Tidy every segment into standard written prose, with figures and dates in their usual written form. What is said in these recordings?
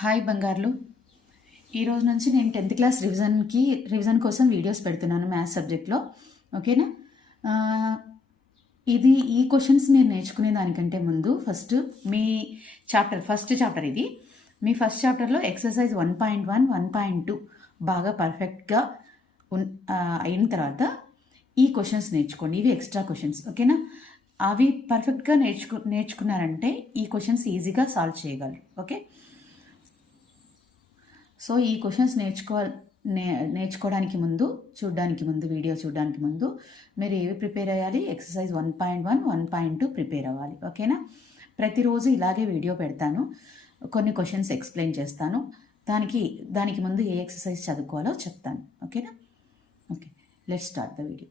Hi బంగార్లు. ఈరోజు నుంచి నేను 10th క్లాస్ రివిజన్ కోసం వీడియోస్ పెడుతున్నాను మ్యాథ్స్ సబ్జెక్ట్లో. ఓకేనా? ఈ క్వశ్చన్స్ మీరు నేర్చుకునే దానికంటే ముందు మీ ఫస్ట్ చాప్టర్ ఇది. మీ ఫస్ట్ చాప్టర్లో ఎక్సర్సైజ్ 1.1, 1.2 బాగా పర్ఫెక్ట్గా అయిన తర్వాత ఈ క్వశ్చన్స్ నేర్చుకోండి. ఇవి ఎక్స్ట్రా క్వశ్చన్స్. ఓకేనా? అవి పర్ఫెక్ట్గా నేర్చుకున్నారంటే ఈ క్వశ్చన్స్ ఈజీగా సాల్వ్ చేయగలరు. ఓకే? సో ఈ క్వశ్చన్స్ నేర్చుకోవడానికి ముందు వీడియో చూడడానికి ముందు మీరు ఏవి ప్రిపేర్ అయ్యాలి? ఎక్సర్సైజ్ 1.1, 1.2 ప్రిపేర్ అవ్వాలి. ఓకేనా? ప్రతిరోజు ఇలాగే వీడియో పెడతాను, కొన్ని క్వశ్చన్స్ ఎక్స్ప్లెయిన్ చేస్తాను, దానికి ముందు ఏ ఎక్సర్సైజ్ చదువుకోవాలో చెప్తాను. ఓకేనా? Okay, let's start the video.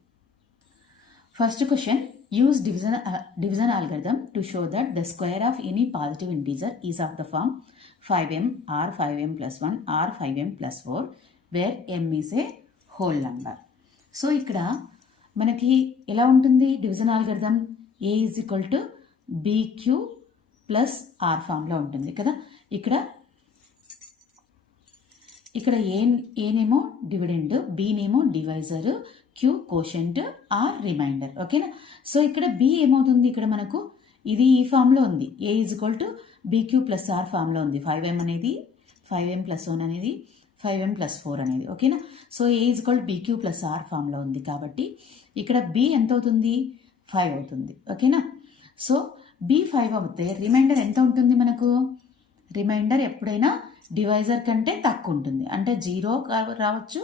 First question, use division algorithm to show that the square of any positive integer is of the form 5m or 5m plus 1 or 5m plus 4 where m is a whole number. So ఇక్కడ మనకి ఎలా ఉంటుంది division algorithm? a is equal to bq plus r ఫామ్లో ఉంటుంది కదా. ఇక్కడ ఏనేమో dividend, బీనేమో divisor, Q quotient, R remainder. ఓకేనా? సో ఇక్కడ బి ఏమవుతుంది? ఇక్కడ మనకు ఇది ఈ ఫామ్లో ఉంది. A is equal to BQ plus R ఫామ్లో ఉంది. 5m అనేది 5m ప్లస్ 1 అనేది 5m ప్లస్ 4 అనేది. ఓకేనా? So A is equal to BQ plus R ఫామ్లో ఉంది కాబట్టి ఇక్కడ బి ఎంత అవుతుంది? 5 అవుతుంది. ఓకేనా? సో బి 5 అవుతే రిమైండర్ ఎంత ఉంటుంది మనకు? రిమైండర్ ఎప్పుడైనా డివైజర్ కంటే తక్కువ ఉంటుంది. అంటే 0 రావచ్చు,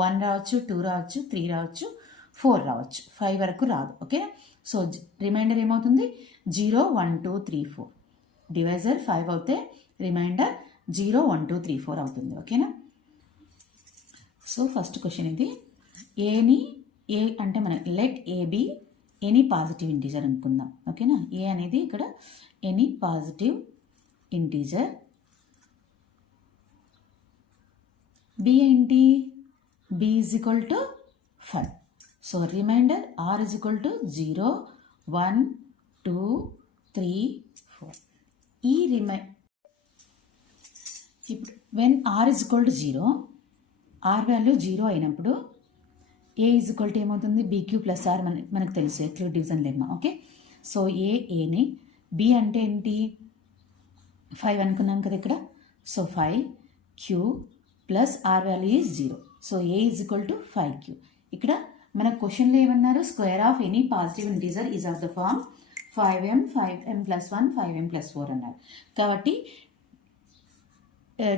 1 రావచ్చు, 2 రావచ్చు, 3 రావచ్చు, 4 రావచ్చు, 5 వరకు రాదు. ఓకే? సో రిమైండర్ ఏమవుతుంది? 0, 1, 2, 3, 4. డివైజర్ 5 అవుతే రిమైండర్ 0, 1, 2, 3, 4 అవుతుంది. ఓకేనా? సో ఫస్ట్ క్వశ్చన్ ఇది. ఏ అంటే మనం let A be any positive integer అనుకుందాం. ఓకేనా? ఏ అనేది ఇక్కడ ఎనీ పాజిటివ్ ఇంటీజర్. బి ఏంటి? b is equal to 5. So remainder r is equal to 0, 1, 2, 3, 4. ఇప్పుడు when r is equal to 0, r value 0 అయినప్పుడు a is equal to ఏమవుతుంది? bq plus r మనకు తెలుసు Euclid division lemma. Okay? So ఏని, b అంటే ఏంటి? 5 అనుకున్నాం కదా ఇక్కడ. So 5q plus r value is 0. So A is equal to 5q. ఇక్కడ మన క్వశ్చన్లో ఏమన్నారు? Square of any positive integer is of the form 5m, 5m plus 1, 5m plus 4 అన్నారు. కాబట్టి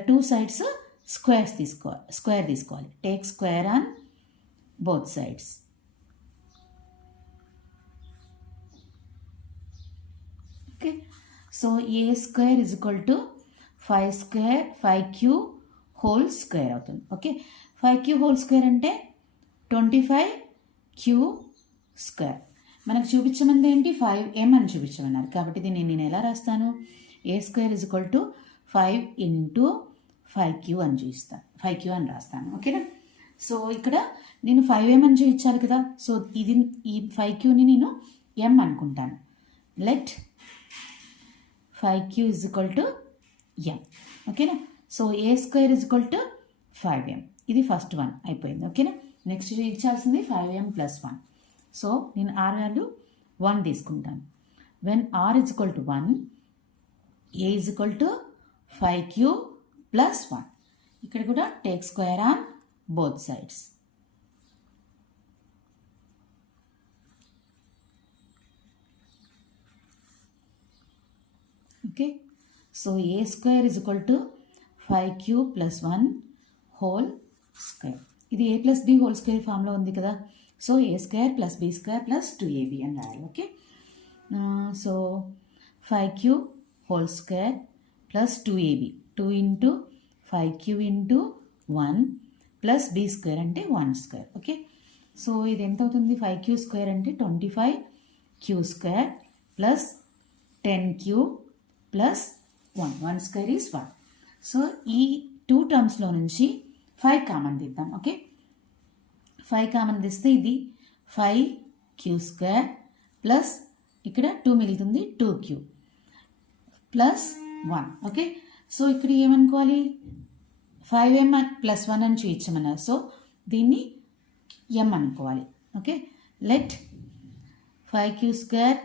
2 సైడ్స్ స్క్వేర్ తీసుకోవాలి. Take square on both sides. Okay? So A square is equal to 5q whole square అవుతుంది. Okay? 5q whole square అంటే 25q square. మనకు చూపించమంది ఏంటి? 5m అని చూపించమన్నారు. కాబట్టి దీన్ని నేను ఎలా రాస్తాను? A square is equal to 5 into 5q అని చూపిస్తాను. 5q అని రాస్తాను. ఓకేనా? సో ఇక్కడ నేను 5m అని చూపించాలి కదా. సో ఈ 5qని నేను m అనుకుంటాను. Let 5q is equal to m. ఓకేనా? So A square is equal to 5m. ఇది ఫస్ట్ వన్ అయిపోయింది. ఓకేనా? నెక్స్ట్ ఇచ్చాల్సింది 5m ప్లస్ 1. సో నేను r వాల్యూ 1 తీసుకుంటాను. When r is equal to 1, A is equal to 5q plus 1. ఇక్కడ కూడా take square on both sides. Okay? So A square is equal to 5q plus 1 whole square. ఇది a plus b whole square ఫామ్లో ఉంది కదా. So A square plus b square plus 2ab అని రాయాలి. Okay? So 5q whole square plus 2ab, 2 into 5q into 1 plus b square అంటే 1 square. Okay? So ఇది ఎంత అవుతుంది? 5q స్క్వేర్ అంటే 25q square plus 10q plus 1 square is 1. So ఈ 2 టర్మ్స్లో నుంచి 5 common తీద్దాం. ఓకే? 5 కామన్ తీస్తే ఇది 5q స్క్వేర్ ప్లస్ ఇక్కడ 2 మిగులుతుంది 2q ప్లస్ 1. ఓకే? సో ఇక్కడ ఏమనుకోవాలి 5m + 1 అని చూపించమన్నారు. సో దీన్ని m అనుకోవాలి. Okay, let 5q²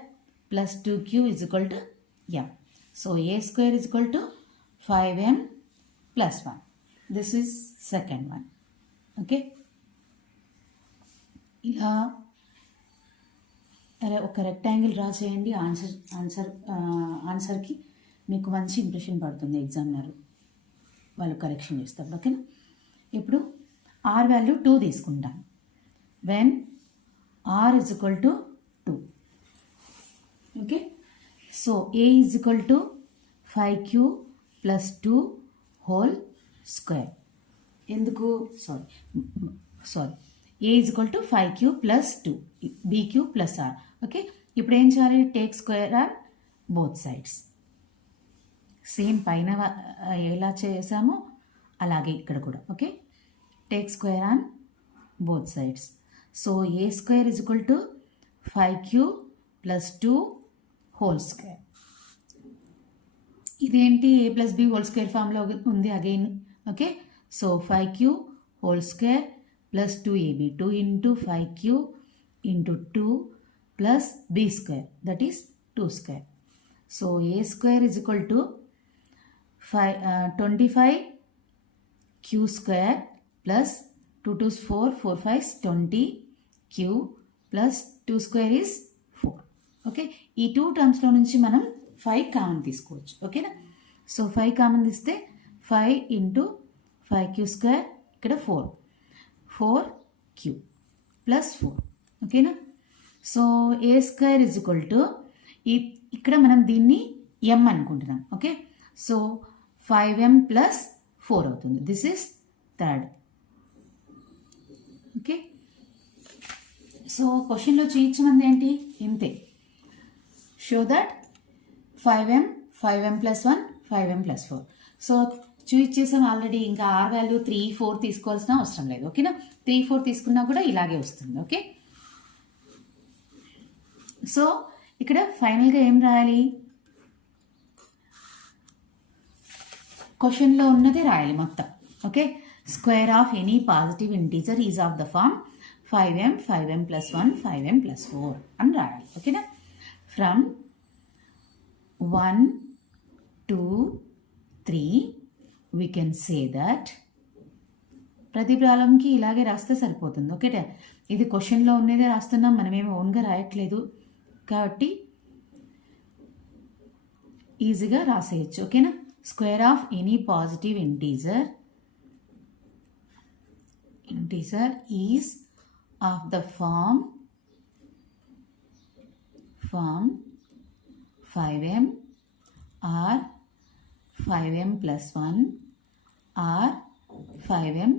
+ 2q = m. So a² = 5m + 1. This is second one. Okay, ఇలా ఒక రెక్టాంగిల్ డ్రా చేయండి. ఆన్సర్కి మీకు మంచి ఇంప్రెషన్ పడుతుంది ఎగ్జామినర్ వాళ్ళు కరెక్షన్ చేస్తారు. ఓకేనా, ఇప్పుడు r వాల్యూ 2 తీసుకుంటాను. When r = 2. Okay, so a = 5q + 2 whole square. ఎందుకు sorry a = 5q + 2 bq + r. Okay, ఇప్పుడు ఏం చేయాలి? Take square or both sides. Same పైన ఎలా చేసామో అలాగే ఇక్కడ కూడా. Okay, take square on both sides. So a² = 5q + 2 whole square. ఇదేంటి a + b హోల్ స్క్వేర్ ఫామ్లో ఉంది again. Okay, so 5q whole square + 2ab, 2 × 5q × 2 + b², that is 2². So a² = 25q² + 2 2s 4, 4 5s 20q + 2² is 4. Okay, ఈ 2 టర్మ్స్లో నుంచి మనం 5 common తీసుకోవచ్చు. ఓకేనా, so 5 common తీస్తే 5 × 5q², ఇక్కడ 4q + 4. ఓకేనా, సో a² = ఇక్కడ మనం దీన్ని m అనుకుంటున్నాం. ఓకే, సో 5m + 4 అవుతుంది. This is third. Okay, so క్వశ్చన్లో చేయించమంది ఏంటి? ఇంతే. Show that 5m + 1 5m + 4. So చూపించేసాం ఆల్రెడీ. ఇంకా r వాల్యూ 3 4 తీసుకోవాల్సిన అవసరం లేదు. ఓకేనా, 3 4 తీసుకున్నా కూడా ఇలాగే వస్తుంది. ఓకే, సో ఇక్కడ ఫైనల్గా ఏం రాయాలి? క్వశ్చన్లో ఉన్నదే రాయాలి మొత్తం. Okay, square of any positive integer is of the form 5m 5m + 1 5m + 4 అని రాయాలి. ఓకేనా, from 1 2 3 we can say that ప్రతి ప్రాబ్లంకి ఇలాగే రాస్తే సరిపోతుంది. ఓకే, ఇది క్వశ్చన్లో ఉన్నదే రాస్తున్నాం, మనమేమో ఓన్గా రాయట్లేదు కాబట్టి ఈజీగా రాసేయచ్చు. ఓకేనా, square of any positive integer is of the form 5m or 5m + 1 or 5m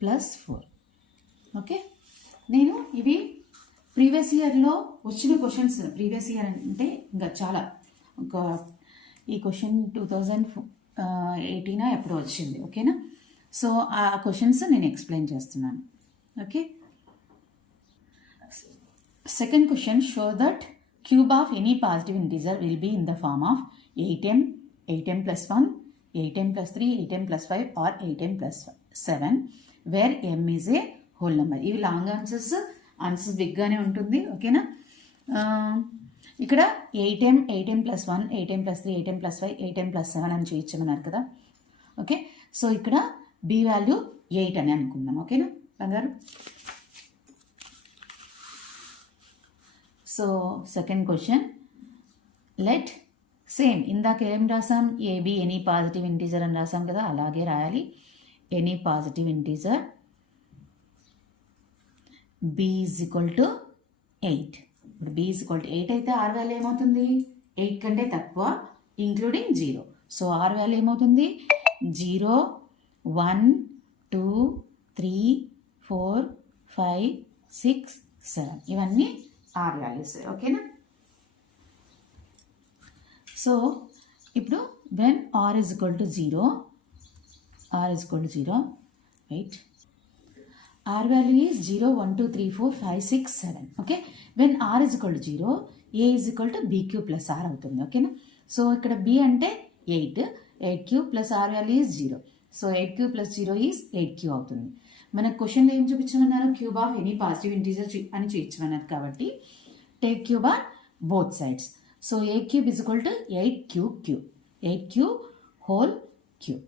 + 4. Okay, నేను ఇవి ప్రీవియస్ ఇయర్లో వచ్చిన క్వశ్చన్స్. ప్రీవియస్ ఇయర్ అంటే ఇంకా చాలా, ఈ క్వశ్చన్ 2018 ఎప్పుడో వచ్చింది. ఓకేనా, సో ఆ క్వశ్చన్స్ నేను ఎక్స్ప్లెయిన్ చేస్తున్నాను. Okay, second question, show that cube of any positive integer will be in the form of 8m 8m + 1 8m + 3 8m + 5 or 8m + 7 where m is a whole number. ఇవి long answers బిగ్గానే ఉంటుంది. ఓకేనా, ఇక్కడ 8m 8m + 1 8m + 3 8m + 5 8m + 7 అని చూపించమన్నారు కదా. Okay, so ఇక్కడ b value 8 అని అనుకుందాం. ఓకేనా బంగారు. So second question, let same ఇందాక ఏం రాసాం? ఏబి ఎనీ పాజిటివ్ ఇంటీజర్ అని రాసాం కదా, అలాగే రాయాలి. Any positive integer b = 8. ఇప్పుడు b = 8 అయితే r వాల్యూ ఏమవుతుంది? 8 కంటే తక్కువ ఇంక్లూడింగ్ 0. సో r వాల్యూ ఏమవుతుంది? 0 1 2 3 4 5 6 7 ఇవన్నీ r వాల్యూస్. ఓకేనా, సో ఇప్పుడు when r = 0 right, r value is 0 1 2 3 4 5 6 7. Okay, when r = 0 a = bq + r అవుతుంది. ఓకేనా, సో ఇక్కడ b అంటే 8, eight cube plus R value is 0. So 8 cube plus 0 is 8 అవుతుంది. మనకు క్వశ్చన్లో ఏం చూపించమన్నారు? Cube of any positive integer అని చూపించమన్నారు కాబట్టి take cube on both sides. So 8 cube is equal to 8 cube cube, 8 cube whole cube.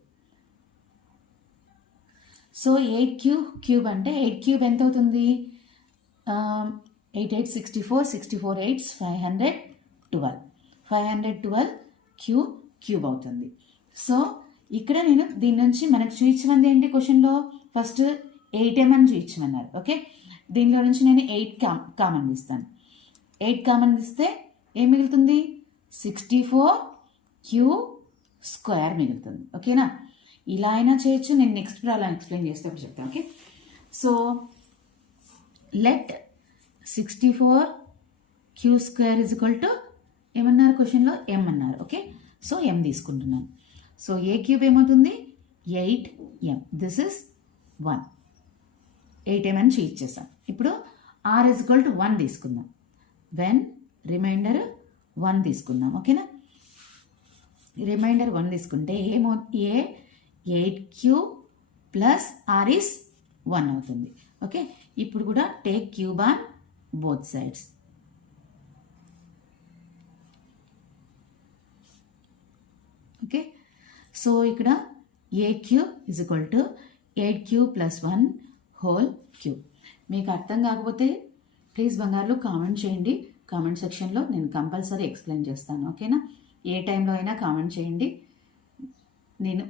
So 8 cube cube అంటే 8 cube ఎంత అవుతుంది? 8 8 64, 64 8 512, 512 క్యూబ్ క్యూబ్ అవుతుంది. సో ఇక్కడ నేను దీని నుంచి మనకు చూపించమంది ఏంటి క్వశ్చన్లో? ఫస్ట్ 8m అని చూపించమన్నారు. ఓకే, దీనిలో నుంచి నేను 8 కామన్ తీస్తాను. 8 కామన్ తీస్తే ఏం మిగులుతుంది? 64 క్యూబ్ స్క్వేర్ మిగులుతుంది. ఓకేనా? ఇలా అయినా చేయొచ్చు. నేను నెక్స్ట్ ప్రాబ్లం ఎక్స్ప్లెయిన్ చేస్తే అప్పుడు చెప్తాను. Okay, so let 64 Q square is equal to ఏమన్నారు క్వశ్చన్లో? m అన్నారు. ఓకే, సో m తీసుకుంటున్నాను. సో ఏ క్యూబ్ ఏమవుతుంది? 8m. This is 1. 8m అని ఇచ్చేసాం. ఇప్పుడు r ఇజ్ ఈక్వల్ టు 1 తీసుకుందాం. వెన్ రిమైండర్ 1 తీసుకుందాం. ఓకేనా? రిమైండర్ 1 తీసుకుంటే A 8 cube plus r is 1 అవుతుంది. ఓకే, ఇప్పుడు కూడా take cube on both sides. Okay, so ఇక్కడ A cube is equal to 8 cube plus 1 whole cube. మీకు అర్థం కాకపోతే ప్లీజ్ బంగారులో కామెంట్ చేయండి. కామెంట్ సెక్షన్లో నేను కంపల్సరీ ఎక్స్ప్లెయిన్ చేస్తాను. ఓకేనా? ఏ టైంలో అయినా కామెంట్ చేయండి. నేను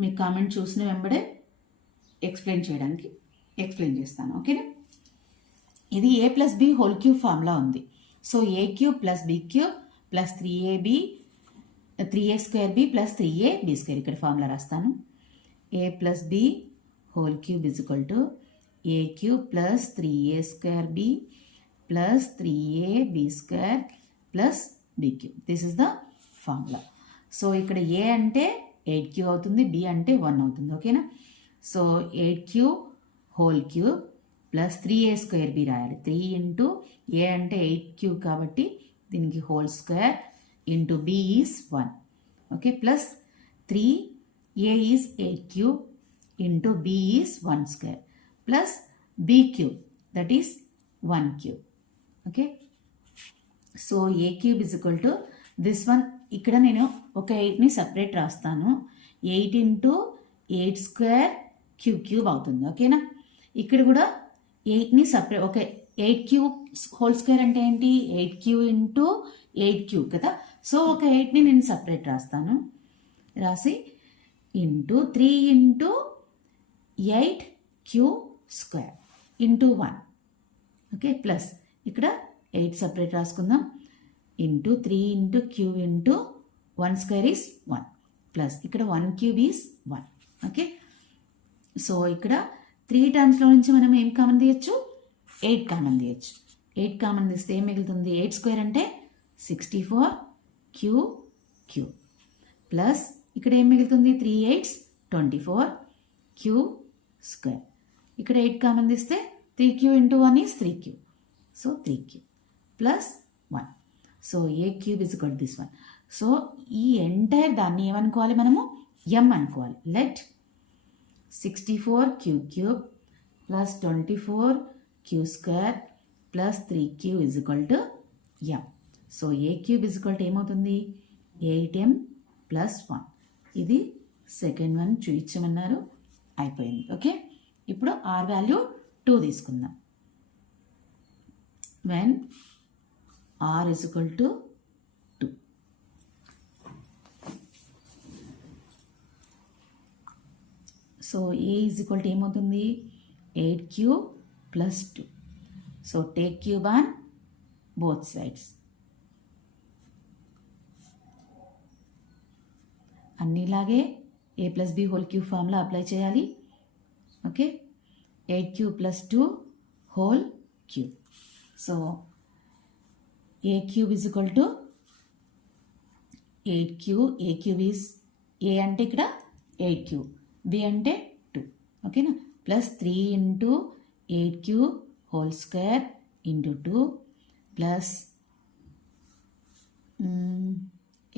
మీ కామెంట్ చూసిన వెంబడే ఎక్స్ప్లెయిన్ చేస్తాను. ఓకేనా? ఇది a plus B whole cube formula ఉంది. So A cube plus B cube plus 3a square B plus 3ab square. ఇక్కడ ఫార్ములా రాస్తాను. a plus B whole cube is equal to A cube plus 3a square B plus 3ab square plus B cube. This is the formula. So ఇక్కడ A అంటే 8 cube అవుతుంది, B అంటే 1 అవుతుంది. ఓకేనా? So 8 cube whole cube plus 3a square B రాయాలి. 3 into A అంటే 8 cube కాబట్టి దీనికి whole square into B is 1. Okay, plus 3a is 8 cube into B is 1 square plus B cube that is 1 cube. Okay, so A cube is equal to this one. ఇక్కడ నేను ఒక 8ని separate రాస్తాను. 8 into 8 square cube అవుతుంది. ఓకేనా? ఇక్కడ కూడా 8ని separate, okay, 8 cube whole square అంటే ఏంటి? 8 క్యూబ్ ఇంటూ 8 క్యూబ్ కదా. సో ఒక 8ని నేను సపరేట్ రాస్తాను. రాసి into 3 into 8 cube square into 1. Okay, plus ఇక్కడ 8 సపరేట్ రాసుకుందాం. Into 3 into cube into 1 square is 1 plus ఇక్కడ 1 క్యూబ్ ఈస్ 1. ఓకే, సో ఇక్కడ 3 టర్మ్స్లో నుంచి మనం ఏం కామన్ తీయచ్చు? 8 కామన్ తీయచ్చు. 8 కామన్ తీస్తే ఏం మిగులుతుంది? 8 స్క్వేర్ అంటే 64 క్యూబ్ ప్లస్ ఇక్కడ ఏం మిగులుతుంది? 3 8 24 క్యూబ్ స్క్వేర్. ఇక్కడ 8 కామన్ తీస్తే 3 cube into 1 is 3 cube. So 3 cube plus 1. So A cube is equal to this one. So ఈ ఎంటైర్ దాన్ని ఏమనుకోవాలి మనము? m అనుకోవాలి. Let 64 cube plus 24 cube square plus 3 cube is equal to m. So A cube is equal to ఏమవుతుంది? 8m plus 1. ఇది second one చూపించమన్నారు, అయిపోయింది. Okay, ఇప్పుడు r value 2 తీసుకుందాం. When r is equal to 2. So a is equal to ఏమవుతుంది? 8 cube plus 2. So take cube on both sides. అన్నిలాగే a plus B whole cube formula apply చేయాలి. Okay, 8 cube plus 2 whole cube. So a cube is equal to 8 cube. A cube is A అంటే ఇక్కడ 8 cube, B అంటే 2. ఓకేనా? Plus 3 into 8 cube whole square into 2 plus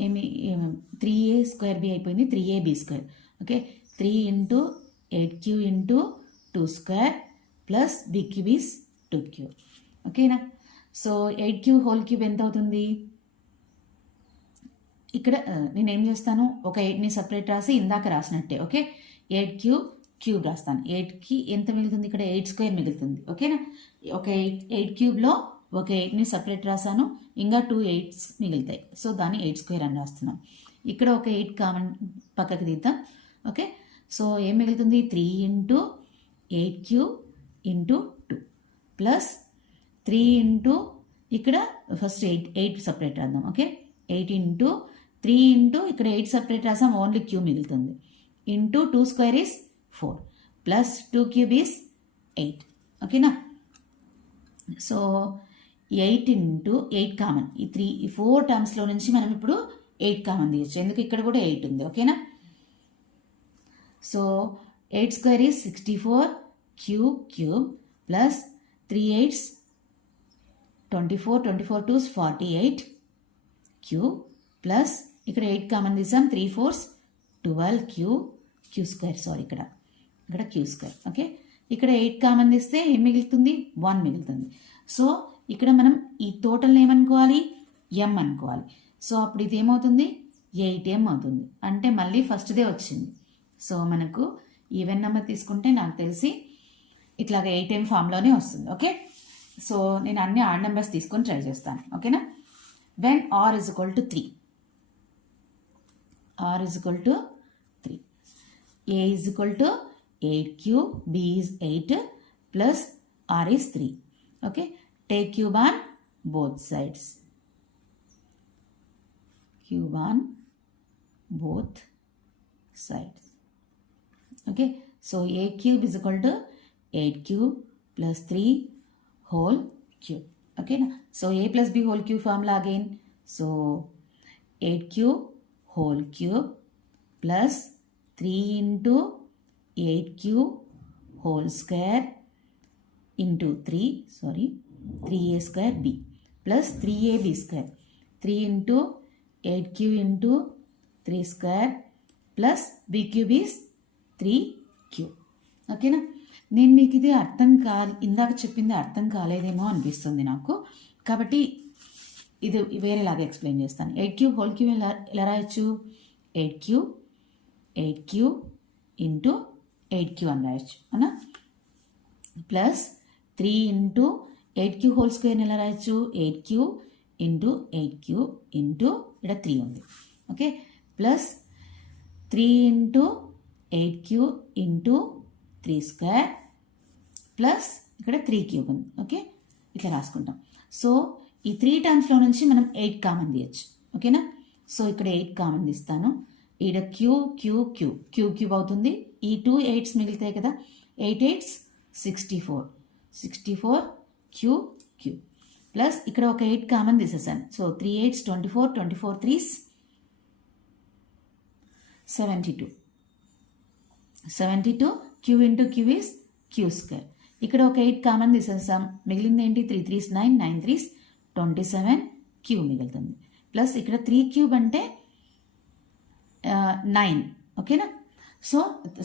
ఏమి 3a² b అయిపోయింది, 3ab². Okay, 3 into 8q into 2² plus b³ is 2q. ఓకేనా? So 8q whole cube ఎంత అవుతుంది? ఇక్కడ నేనేం చేస్తాను, ఒక 8ని సపరేట్ రాసి ఇందాక రాసినట్టే. ఓకే, 8q క్యూబ్ రాస్తాను. 8కి ఎంత మిగులుతుంది? ఇక్కడ 8² మిగులుతుంది. ఓకేనా? ఒక 8 క్యూబ్లో ఒక 8ని సపరేట్ రాసాను, ఇంకా 2 8s మిగులుతాయి. సో దాన్ని 8² అని రాస్తున్నాం. ఇక్కడ ఒక 8 కామన్ పక్కకి తీద్దాం. ఓకే, సో ఏం మిగులుతుంది? 3 into 8q into 2 plus 3 into ఇక్కడ ఫస్ట్ 8 సపరేట్ రాద్దాం. ఓకే, 8 ఇంటూ 3 ఇంటూ ఇక్కడ 8 సపరేట్ రాసాం, ఓన్లీ క్యూ మిగులుతుంది. Into 2² is 4 plus 2³ is 8. ఓకేనా? సో 8 ఇంటూ 8 కామన్, ఈ 4 టర్మ్స్లో నుంచి మనం ఇప్పుడు 8 కామన్ తీయచ్చు, ఎందుకు ఇక్కడ కూడా 8 ఉంది. ఓకేనా? So 8² is 64 cube plus 3 8s 24, 24 2s 48 cube plus ఇక్కడ 8 కామన్ తీసాం, 3 4s 12 క్యూ². సారీ, ఇక్కడ క్యూ². ఓకే, ఇక్కడ 8 కామన్ తీస్తే ఏం మిగులుతుంది? 1 మిగులుతుంది. సో ఇక్కడ మనం ఈ టోటల్ని ఏమనుకోవాలి? m అనుకోవాలి. సో అప్పుడు ఇది ఏమవుతుంది? 8m అవుతుంది. అంటే మళ్ళీ ఫస్ట్దే వచ్చింది. సో మనకు ఈవెన్ నెంబర్ తీసుకుంటే నాకు తెలిసి ఇట్లాగ 8m ఫామ్లోనే వస్తుంది. ఓకే, సో నేను అన్ని ఆడ్ నెంబర్స్ తీసుకొని ట్రై చేస్తాను. ఓకేనా? When r is equal to 3, r is equal to 3, a is equal to 8 cube, b is 8 plus r is 3. Okay, take cube on both sides. Cube on both sides. Okay, so a cube is equal to 8 cube plus 3 whole cube. Okay, so a plus b whole cube formula again. So 8 cube whole cube plus 3 into 8 cube whole square into 3a² b plus 3ab². 3 into 8 cube into 3² plus b³ is 3q. ఓకేనా? నేను మీకు ఇది ఇందాక చెప్పింది అర్థం కాలేదేమో అనిపిస్తుంది నాకు, కాబట్టి ఇది వేరేలాగా ఎక్స్ప్లెయిన్ చేస్తాను. 8 క్యూబ్ హోల్ క్యూబ్ ఎలా రాయొచ్చు? 8 క్యూబ్ ఇంటూ 8q అని రాయొచ్చు అవునా? Plus 3 into 8q whole square ఎలా రాయొచ్చు? 8q ఇంటూ 8q ఇంటూ ఇక్కడ 3 ఉంది. Okay, plus 3 into 8q into 3² plus ఇక్కడ 3 క్యూబ్ ఉంది. ఓకే, ఇట్లా రాసుకుంటాం. సో ఈ 3 టర్మ్స్లో నుంచి మనం 8 కామన్ తీయచ్చు. ఓకేనా? సో ఇక్కడ 8 కామన్ తీస్తాను. ఇక్కడ క్యూబ్ అవుతుంది. ఈ 2 8s మిగులుతాయి కదా, 8 8s 64 క్యూబ్ ప్లస్ ఇక్కడ ఒక 8 కామన్ తీసేసాను. So 3 8s 24, 24 3s 72 Q into Q is Q. ఇక్కడ ఒక 8 కామన్ తీసేసాం, మిగిలింది ఏంటి? 3 3s 9, 9 3s 27 క్యూబ్ మిగులుతుంది. ప్లస్ ఇక్కడ 3 క్యూబ్ అంటే 9. ఓకేనా? సో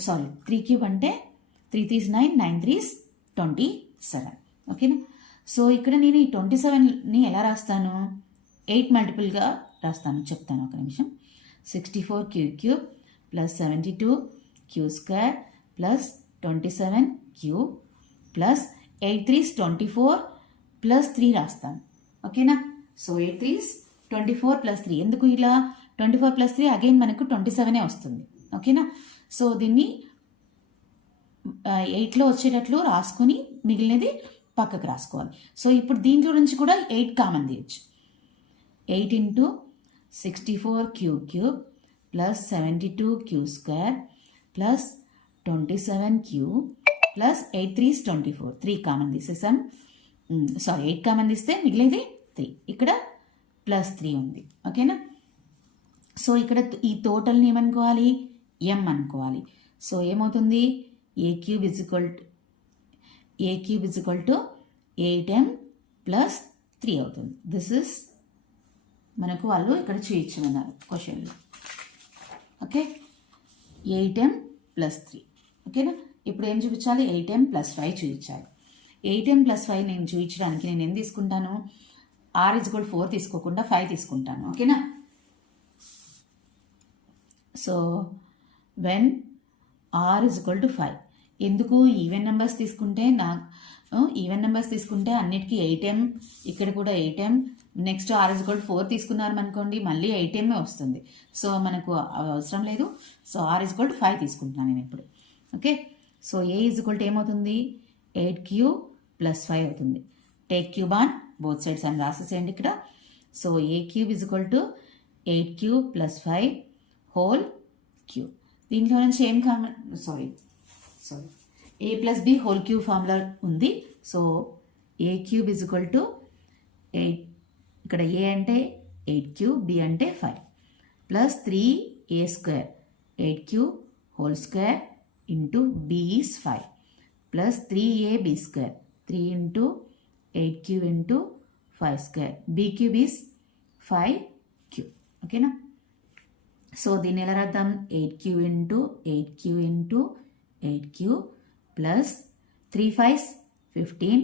సారీ, 3 క్యూబ్ అంటే 3 3s 9, 9 3s 27. ఓకేనా? సో ఇక్కడ నేను ఈ 27ని ఎలా రాస్తాను? 8 మల్టిపుల్గా రాస్తాను, చెప్తాను ఒక నిమిషం. 64 cube plus 72 Q plus 27 cube plus 8 3s 24 plus 3 రాస్తాను. ఓకేనా? So 8 3s 24 plus 3. ఎందుకు ఇలా 24 ప్లస్ 3? అగైన్ మనకు 27 వస్తుంది. ఓకేనా? సో దీన్ని 8లో వచ్చేటట్లు రాసుకొని మిగిలినది పక్కకు రాసుకోవాలి. సో ఇప్పుడు దీంట్లో నుంచి కూడా 8 కామన్ తీయచ్చు. 8 into 64 cube plus 72 Q plus 27 cube plus 8 3s 24. 3 common తీసేసాం. సారీ, 8 కామన్ తీస్తే మిగిలేది 3. ఇక్కడ ప్లస్ 3 ఉంది. ఓకేనా? సో ఇక్కడ ఈ టోటల్ని ఏమనుకోవాలి? m అనుకోవాలి. సో ఏమవుతుంది? a cube is equal to 8m plus 3 అవుతుంది. దిస్ ఇస్ మనకు వాళ్ళు ఇక్కడ చూయించమన్నారు క్వశ్చన్లో. Okay, 8m + 3. ఓకేనా, ఇప్పుడు ఏం చూపించాలి? 8m + 5 చూపించాలి. 8m + 5 నేను చూపించడానికి నేను ఏం తీసుకుంటాను? r = 4 తీసుకోకుండా 5 తీసుకుంటాను. ఓకేనా, సో వెన్ r = 5. ఎందుకు? ఈవెన్ నెంబర్స్ తీసుకుంటే అన్నిటికీ 8m, ఇక్కడ కూడా 8m, నెక్స్ట్ r = 4 తీసుకున్నారు అనుకోండి మళ్ళీ 8m వస్తుంది. సో మనకు అవసరం లేదు. సో r = 5 తీసుకుంటున్నాను నేను ఇప్పుడు. ఓకే, సో a = ఏమవుతుంది? 8³ + 5 అవుతుంది. Take cube on both sides అని రాసేసేయండి ఇక్కడ. So a³ = 8³ + 5 whole cube. దీంట్లో నుంచి ఏం sorry a + b whole cube formula ఉంది. సో a³ = 8, ఇక్కడ a అంటే 8³ b అంటే 5 plus 3a² 8³ whole square into b is 5 plus 3ab² 3 into 8³ into 5² b³ is 5³ ఓకేనా. సో దీన్ని ఎలా రాద్దాం? 8³ into 8³ into 8³ plus 3 5s 15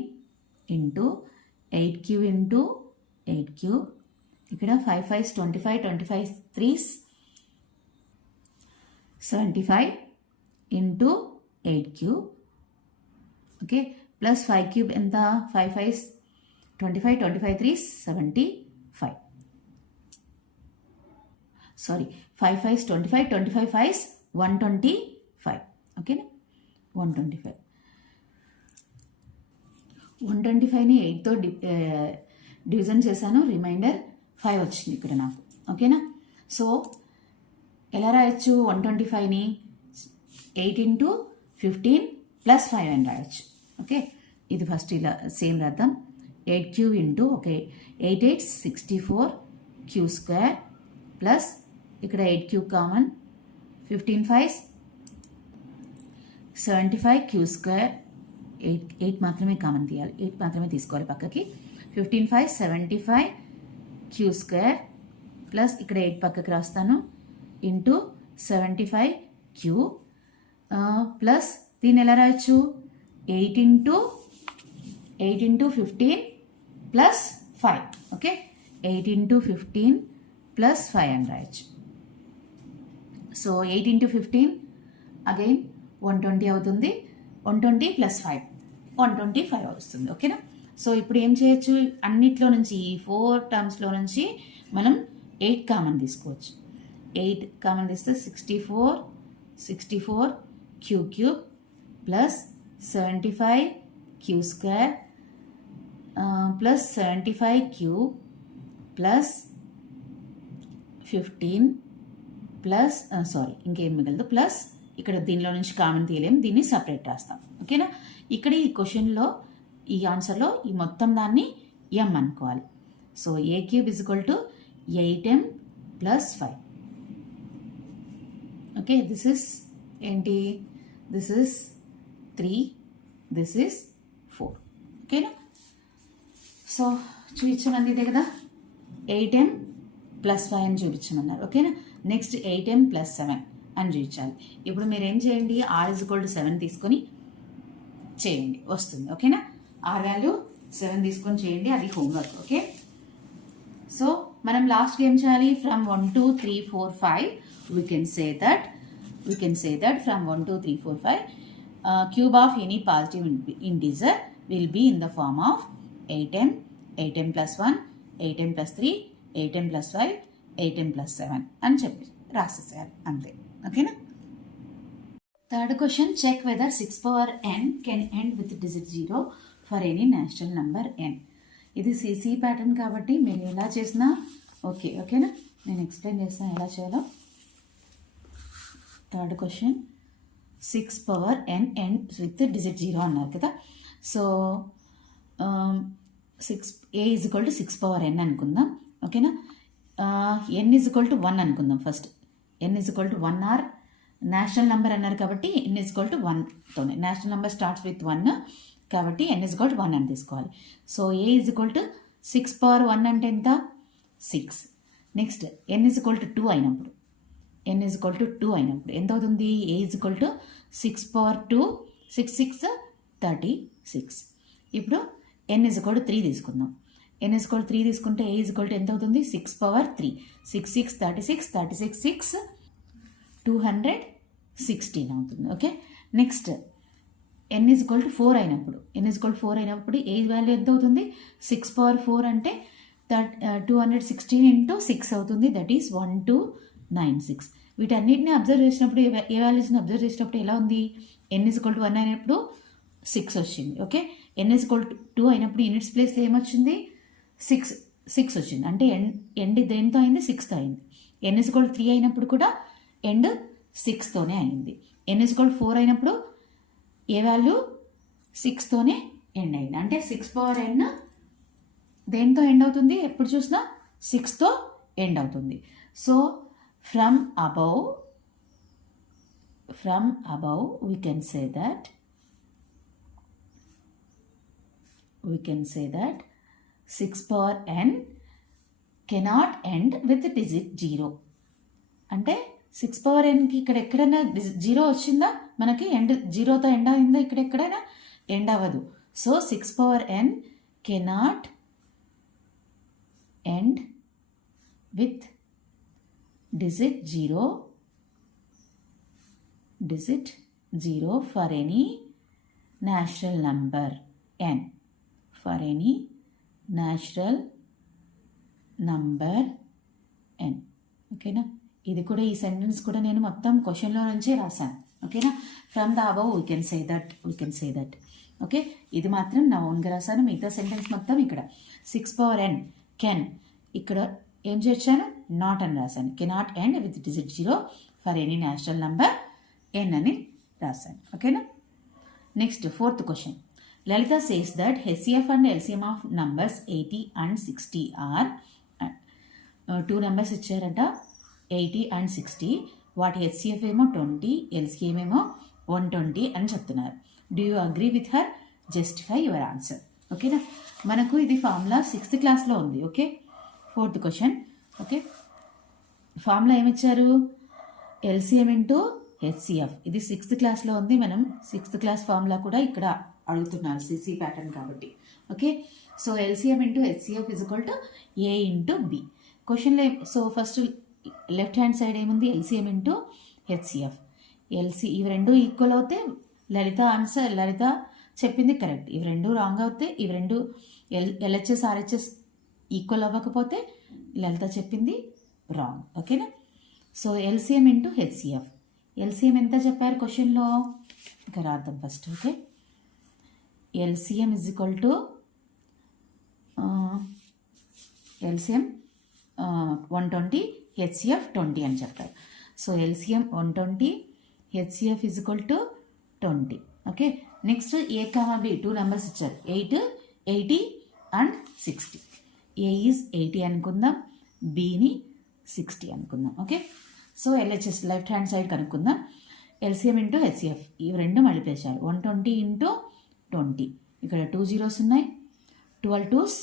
into 8³ into 8³ ఇక్కడ 5 5s 25 25 3s 75 into 8³ okay plus 5³ ఎంత? 5 5s 25 25 3s 75 sorry 5 5s 25 25 5s 125 ఓకేనా. 125ని 8తో division చేశాను, reminder 5 వచ్చింది ఇక్కడ నాకు. ఓకేనా, సో ఎలా రాయొచ్చు? 125ని 8 × 15 + 5 అని రాయొచ్చు. ఓకే, ఇది ఫస్ట్ ఇలా సేమ్ రాద్దాం. 8³ ఇంటూ 8 8 64 q² ప్లస్ ఇక్కడ 8³ కామన్ 15 5s 75 q² 8 మాత్రమే కామన్ తీయాలి, 8 మాత్రమే తీసుకోవాలి పక్కకి. 15 5 75 q² ప్లస్ ఇక్కడ 8 పక్కకి రాస్తాను ఇంటూ 75 q ప్లస్ దీన్ని ఎలా రాయొచ్చు? 8 × 15 ప్లస్ 5 ఓకే 8 × 15 ప్లస్ 5 అని రాయొచ్చు. సో 8 × 15 అగైన్ 120 అవుతుంది. 120 + 5 125 వస్తుంది. ఓకేనా, సో ఇప్పుడు ఏం చేయొచ్చు? అన్నిట్లో నుంచి ఈ 4 టర్మ్స్లో నుంచి మనం 8 కామన్ తీసుకోవచ్చు. 8 కామన్ తీస్తే 64 q³ plus 75 q² plus 75 q plus 15 plus sorry ఇంకేం మిగలదు ప్లస్ ఇక్కడ దీనిలో నుంచి కామన్ తీయలేం, దీన్ని సపరేట్ రాస్తాం. ఓకేనా, ఇక్కడ ఈ క్వశ్చన్లో ఈ ఆన్సర్లో ఈ మొత్తం దాన్ని m అనుకోవాలి. So a³ = 8m + 5 okay this is ఏంటి? This is 3, this is 4. ఓకేనా, సో చూపించమన్నది ఇదే కదా, 8m + 5 అని చూపించమన్నారు. ఓకేనా, నెక్స్ట్ 8m + 7 అని చూపించాలి. ఇప్పుడు మీరు ఏం చేయండి? r = 7 తీసుకొని చేయండి, వస్తుంది. ఓకేనా, r వాల్యూ 7 తీసుకొని చేయండి, అది హోంవర్క్. ఓకే, సో మనం లాస్ట్గా ఏం చేయాలి? From 1 2 3 4 5 we can say that from 1 2 3 4 5 cube of any positive integer will be in the form of 8m, 8m + 1, 8m + 3, 8m + 5, 8m + 7 అని చెప్పి రాసేసేయాలి అంతే. ఓకేనా, third question, check whether 6n can end with digit 0 for any natural number n. ఇది CC pattern కాబట్టి మీరు ఎలా చేసినా ఓకే. ఓకేనా, నేను ఎక్స్ప్లెయిన్ చేస్తాను ఎలా చేయాలో. Third question, 6n ends with digit 0 అన్నారు కదా. సో a = 6n అనుకుందాం. ఓకేనా, n = 1 అనుకుందాం. First n = 1 are national number అన్నారు కాబట్టి n = 1తోనే, నేషనల్ నెంబర్ స్టార్ట్స్ విత్ 1 కాబట్టి n = 1 అని తీసుకోవాలి. సో a = 6 × 1 అంటే ఎంత? 6. Next n is equal to 2 అయినప్పుడు ఎంత అవుతుంది? a is equal to 6 power 2 6 6 36. ఇప్పుడు n ఈజ్ ఈక్వల్ టు 3 తీసుకుందాం. n ఈజ్ ఈక్వల్ టు 3 తీసుకుంటే a ఈజ్ ఈక్వల్ టు ఎంత అవుతుంది? 6 పవర్ 3 6 6 36 36 6 216 అవుతుంది. Okay, next n is equal to 4 అయినప్పుడు a వాల్యూ ఎంత అవుతుంది? 6 పవర్ 4 అంటే 216 ఇంటూ 6 అవుతుంది. That is 1296. వీటన్నిటిని అబ్జర్వ్ చేసినప్పుడు ఏ వాల్యూస్ని అబ్జర్వ్ చేసినప్పుడు ఎలా ఉంది? n ఈజ్ ఈక్వల్ టు 1 అయినప్పుడు 6 వచ్చింది. Okay, n is equal to 2 అయినప్పుడు యూనిట్స్ ప్లేస్లో ఏమొచ్చింది? 6 వచ్చింది. అంటే ఎండ్ దేంతో అయింది? 6తో అయింది. n ఈజ్ ఈక్వల్ టు 3 అయినప్పుడు కూడా ఎండ్ 6తోనే అయింది. n ఈజ్ ఈక్వల్ టు 4 అయినప్పుడు ఏ వాల్యూ? 6తోనే ఎండ్ అయింది. అంటే 6 పవర్ n దేంతో ఎండ్ అవుతుంది? ఎప్పుడు చూసినా 6తో ఎండ్ అవుతుంది. So from above we can say that 6 power n cannot end with digit 0. అంటే 6 పవర్ nకి ఇక్కడ ఎక్కడైనా 0 వచ్చిందా? మనకి ఎండ్ 0తో ఎండ్ అయిందా? ఇక్కడ ఎక్కడైనా ఎండ్ అవ్వదు. So 6 power n cannot end with digit 0 for any natural number n. ఓకేనా? ఇది కూడా, ఈ సెంటెన్స్ కూడా నేను మొత్తం క్వశ్చన్లో నుంచే రాశాను. ఓకేనా? From the above we can say that. Okay, ఇది మాత్రం నా ఓన్గా రాశాను. మిగతా సెంటెన్స్ మొత్తం ఇక్కడ 6 పవర్ n కెన్, ఇక్కడ ఏం చేర్చాను? నాట్ అని రాశాను. Cannot end with digit 0 for any natural number n అని రాశాను. ఓకేనా? Next 4th question. Lalitha says that HCF and LCM of numbers 80 and 60 are 2 numbers ఇచ్చారట, 80 and 60. వాటి HCF ఏమో 20, LCM ఏమో 120 అని చెప్తున్నారు. Do you agree with her? Justify your answer. ఓకేనా? మనకు ఇది ఫార్ములా 6th క్లాస్లో ఉంది. Okay, 4th question. Okay, formula ఏమిచ్చారు? LCM into HCF. ఇది 6th క్లాస్లో ఉంది. మనం 6th క్లాస్ ఫార్ములా కూడా ఇక్కడ అడుగుతున్నారు, సిసి ప్యాటర్న్ కాబట్టి. Okay, so LCM into HCF is equal to A into B. క్వశ్చన్లో so first left hand side ఏముంది? LCM into HCF. ఇవి రెండు ఈక్వల్ అవుతే లలిత చెప్పింది కరెక్ట్. ఇవి రెండు రాంగ్ అవుతే, ఇవి రెండు LHS RHS ఈక్వల్ అవ్వకపోతే లలిత చెప్పింది రాంగ్. ఓకేనా? So LCM into HCF. LCM ఎంత చెప్పారు క్వశ్చన్లో? ఇంకా రాద్దాం first. Okay, LCM is equal to LCM 120, HCF 20 అని చెప్పారు. So LCM 120, HCF is equal to 20. Okay, next A, B 2 numbers ఇచ్చారు, 8, 80 and 60. A ఈజ్ 80 అనుకుందాం, Bని 60 అనుకుందాం. Okay, so LHS left hand side కనుక్కుందాం. LCM ఇంటూ HCF ఇవి రెండు మళ్ళీపేశారు. 120 into 20, ఇక్కడ 2 zeros ఉన్నాయి, 12 2s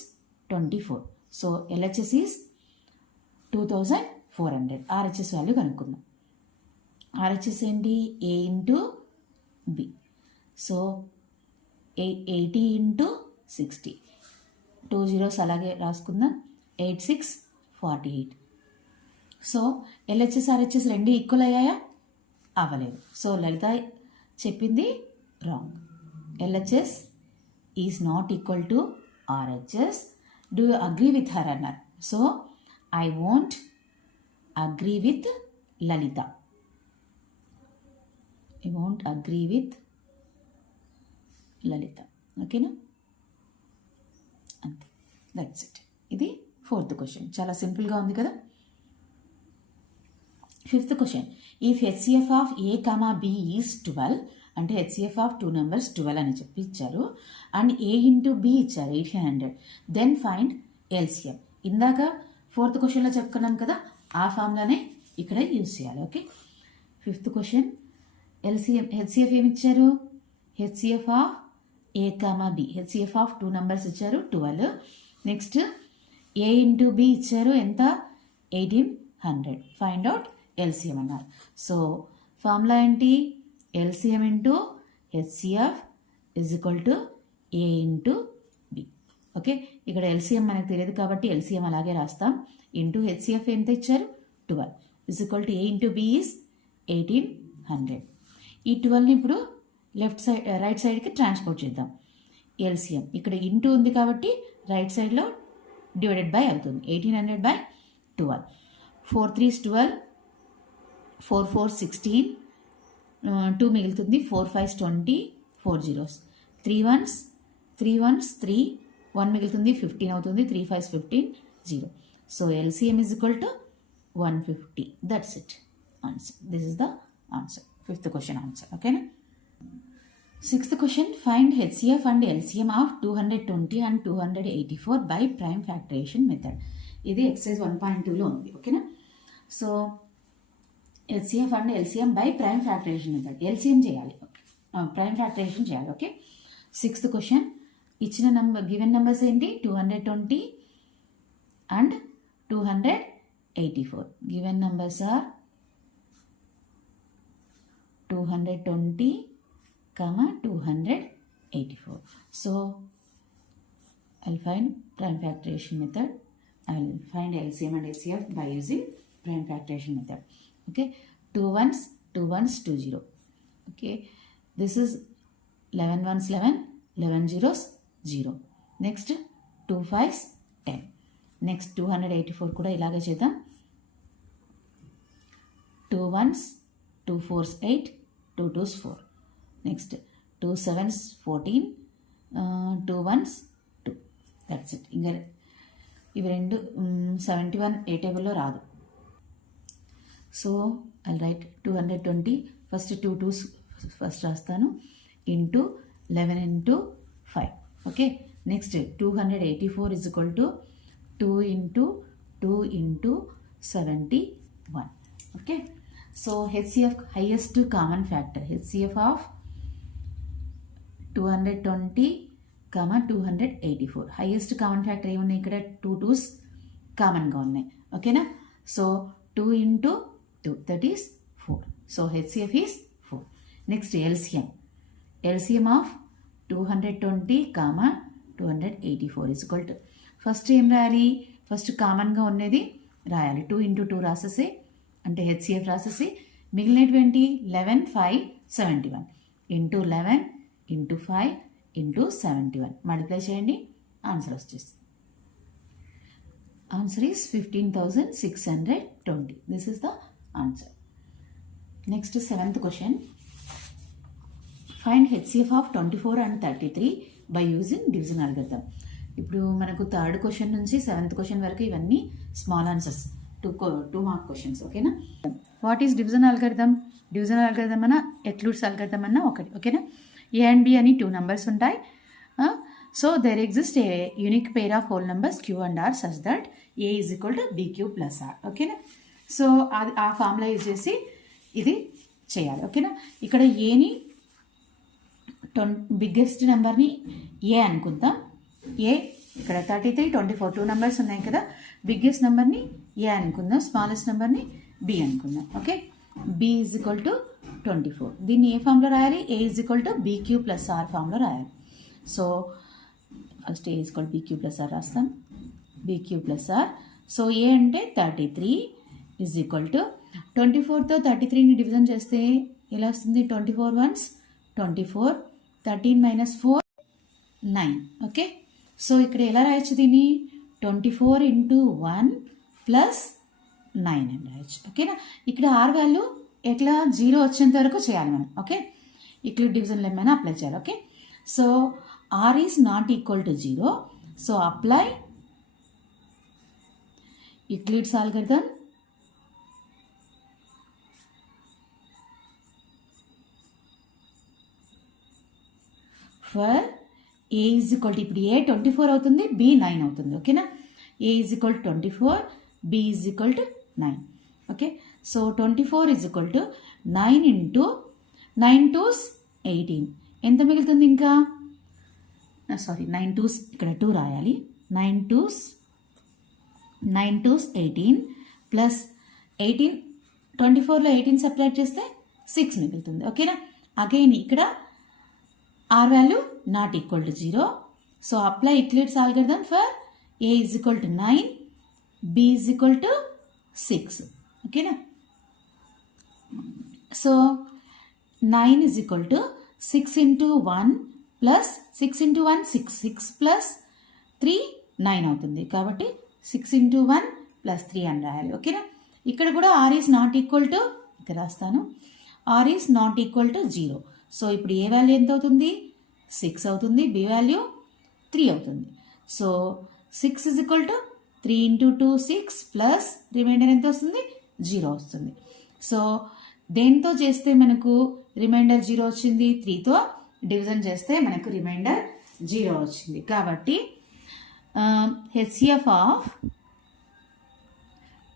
24. So LHS is 2400. RHS value కనుక్కుందాం. RHS ఏంటి? A into B. So 80 into 60, 2 zeros అలాగే రాసుకుందాం, 8 6 48. సో LHS RHS రెండు ఈక్వల్ అయ్యాయా? అవ్వలేదు. సో లలిత చెప్పింది wrong. LHS is not equal to RHS. Do you agree with her అన్నారు. So I won't agree with Lalitha. I won't agree with Lalitha. ఓకేనా? అంతే, that's it. ఇది 4th క్వశ్చన్. చాలా సింపుల్గా ఉంది కదా. 5th question. If HCF of A, B is 12, అంటే HCF ఆఫ్ 2 నెంబర్స్ 12 అని చెప్పి ఇచ్చారు, అండ్ A ఇంటూ B ఇచ్చారు 1800, దెన్ ఫైండ్ LCM. ఇందాక 4th క్వశ్చన్లో చెప్పుకున్నాం కదా, ఆ ఫార్ములానే ఇక్కడ యూజ్ చేయాలి. Okay, 5th question. HCF ఏమి ఇచ్చారు? HCF of A, B. HCF ఆఫ్ 2 నెంబర్స్ ఇచ్చారు 12. నెక్స్ట్ A ఇంటూ B ఇచ్చారు ఎంత? 1800. ఫైండ్ అవుట్ ఎల్సిఎం అన్నారు. సో ఫార్ములా ఏంటి? LCM into HCF is equal to A into B. Okay, ఇక్కడ ఎల్సిఎం మనకు తెలియదు కాబట్టి ఎల్సిఎం అలాగే రాస్తాం. ఇంటూ హెచ్సిఎఫ్ ఎంత ఇచ్చారు? 12 is equal to A into B is 1800. ఈ 12ని ఇప్పుడు రైట్ సైడ్కి ట్రాన్స్పోర్ట్ చేద్దాం. ఎల్సిఎం ఇక్కడ ఇంటూ ఉంది కాబట్టి రైట్ సైడ్లో డివైడెడ్ బై అవుతుంది. 1800 by 12. 4 3s 12, 4 4 16, 2 మిగులుతుంది, 4 5s 20, 4 zeros, 3 1s 3, 1 మిగులుతుంది, 15 అవుతుంది, 3 5s 15, 0. So LCM is equal to 150. That's it. Answer. This is the answer. 5th question answer. Okay. 6th question, find HCF and LCM of 220 and 284 by prime factorization method. ఇది exercise 1.2లో ఉంది. ఓకేనా? So HCF and LCM by prime factorization method. LCM చేయాలి, prime factorization చేయాలి. ఓకే. 6th question, ఇచ్చిన given numbers ఏంటి? 220 and 284. Given numbers are 220, 284. So I'll find prime factorization method. I'll find LCM and HCF by using prime factorization method. Okay, 2 1s 2 1s 2 0. Okay, this is 11 1s 11, 11 zeros 0. Next 2 5s 10. Next 284 కూడా ఇలాగే చేద్దాం. 2 1s 2 4s 8, 2 2s 4. Next 2 7s 14, 2 1s 2. That's it. ఇంకా ఇవి రెండు 71 ఏ టేబుల్లో రాదు. So I write 220, first 2 2s first రాస్తాను, into 11 into 5. Okay. Next 284 is equal to 2 into 2 into 71. Okay. So HCF highest common factor, HCF of 220, 284. Highest common factor ఏమున్నాయి? ఇక్కడ 2 2s కామన్గా ఉన్నాయి. ఓకేనా? So 2 into 2 that is 4. So HCF is 4. Next LCM, LCM of 220, 284 is equal to, first ఏం రాయాలి? First కామన్గా ఉన్నది రాయాలి. 2 ఇంటూ 2 రాసేసి, అంటే హెచ్సిఎఫ్ రాసేసి, మిగిలినటువంటి 11 5 71 ఇంటూ 11 ఇంటూ 5 ఇంటూ 71 మల్టిప్లై చేయండి, ఆన్సర్ వచ్చేస్తుంది. Answer is 15,620. This is the answer. Next 7th question, find HCF of 24 and 33 by using division algorithm. ఇప్పుడు మనకు 3rd క్వశ్చన్ నుంచి 7th క్వశ్చన్ వరకు ఇవన్నీ స్మాల్ ఆన్సర్స్, 2 మార్క్ క్వశ్చన్స్. ఓకేనా? What is division algorithm? Division algorithm అన్న ఎక్లూడ్స్ algorithm అన్న ఒకటి. ఓకేనా? ఏ అండ్ బి అని 2 numbers ఉంటాయి. So there exist a unique pair of whole numbers Q and R such that A is equal to BQ plus R. ఓకేనా? సో అది ఆ ఫార్ములా యూజ్ చేసి ఇది చేయాలి. ఓకేనా? ఇక్కడ ఏని బిగ్గెస్ట్ నెంబర్ని ఏ అనుకుందాం. ఏ ఇక్కడ 33 24 2 numbers ఉన్నాయి కదా. బిగ్గెస్ట్ నెంబర్ని ఏ అనుకుందాం, స్మాలెస్ట్ నెంబర్ని బి అనుకుందాం. Okay. B is equal to 24. దీన్ని ఏ ఫామ్లో రాయాలి? A is equal to BQ plus R ఫామ్లో రాయాలి. So first A is equal BQ plus R రాస్తాం. BQ plus R. So A అంటే 33 ఈజ్ ఈక్వల్ టు 24తో 33ని డివిజన్ చేస్తే ఎలా వస్తుంది? 24 1s 24, 13 - 4 9. ఓకే. సో ఇక్కడ ఎలా రాయొచ్చు దీన్ని? 24 ఇంటూ 1 ప్లస్ 9 అని రాయొచ్చు. ఓకేనా? ఇక్కడ ఆర్ వాల్యూ ఎట్లా 0 వచ్చేంత వరకు చేయాలి మనం. ఓకే. ఇక్కడ డివిజన్లో ఏమైనా అప్లై చేయాలి. Okay. So R is not equal to 0. So apply Euclid's algorithm for A is equal to, ఇప్పుడు ఏ 24 అవుతుంది, బి 9 అవుతుంది. ఓకేనా? A is equal to 24, B is equal to 9. Okay. So 24 is equal to 9 into 9 2s 18. ఎంత మిగులుతుంది ఇంకా? Sorry 9 2s ఇక్కడ 2 రాయాలి. 9 2s 18 plus 18, 24లో 18 subtract చేస్తే 6 మిగులుతుంది. ఓకేనా. అగైన్ ఇక్కడ R value not equal to 0. So apply Euclid's algorithm for A is equal to 9, B is equal to 6. ఓకేనా. So 9 is equal to 6 into 1 plus 6 into 1 6, 6 plus 3 9 అవుతుంది. కాబట్టి 6 into 1 plus 3 అని రాయాలి. ఓకేనా. ఇక్కడ కూడా R is not equal to, ఇక్కడ రాస్తాను, R is not equal to 0. So ఇప్పుడు ఏ వాల్యూ ఎంత అవుతుంది, 6 అవుతుంది, బి వాల్యూ 3 అవుతుంది. So 6 is equal to 3 into 2 6 plus remainder ఎంత వస్తుంది, 0 వస్తుంది. సో దేంతో చేస్తే మనకు రిమైండర్ 0 వచ్చింది, 3తో డివిజన్ చేస్తే మనకు రిమైండర్ 0 వచ్చింది. కాబట్టి HCF of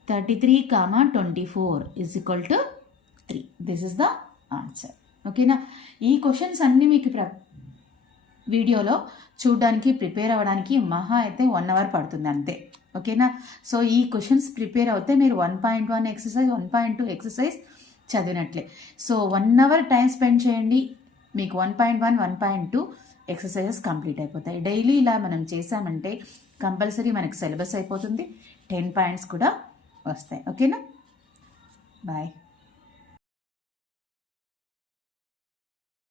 33, 24 is equal to 3. This is the answer. ఓకేనా. ఈ క్వశ్చన్స్ అన్నీ మీకు వీడియోలో చూడడానికి ప్రిపేర్ అవ్వడానికి మహా అయితే 1 అవర్ పడుతుంది అంతే. ఓకేనా. సో ఈ క్వశ్చన్స్ ప్రిపేర్ అవుతే మీరు 1.1 ఎక్సర్సైజ్ 1.2 ఎక్సర్సైజ్ చదివినట్లే. సో 1 అవర్ టైం స్పెండ్ చేయండి, మీకు 1.1 1.2 ఎక్సర్సైజెస్ కంప్లీట్ అయిపోతాయి. డైలీ ఇలా మనం చేసామంటే కంపల్సరీ మనకి సిలబస్ అయిపోతుంది, 10 పాయింట్స్ కూడా వస్తాయి. ఓకేనా. బాయ్.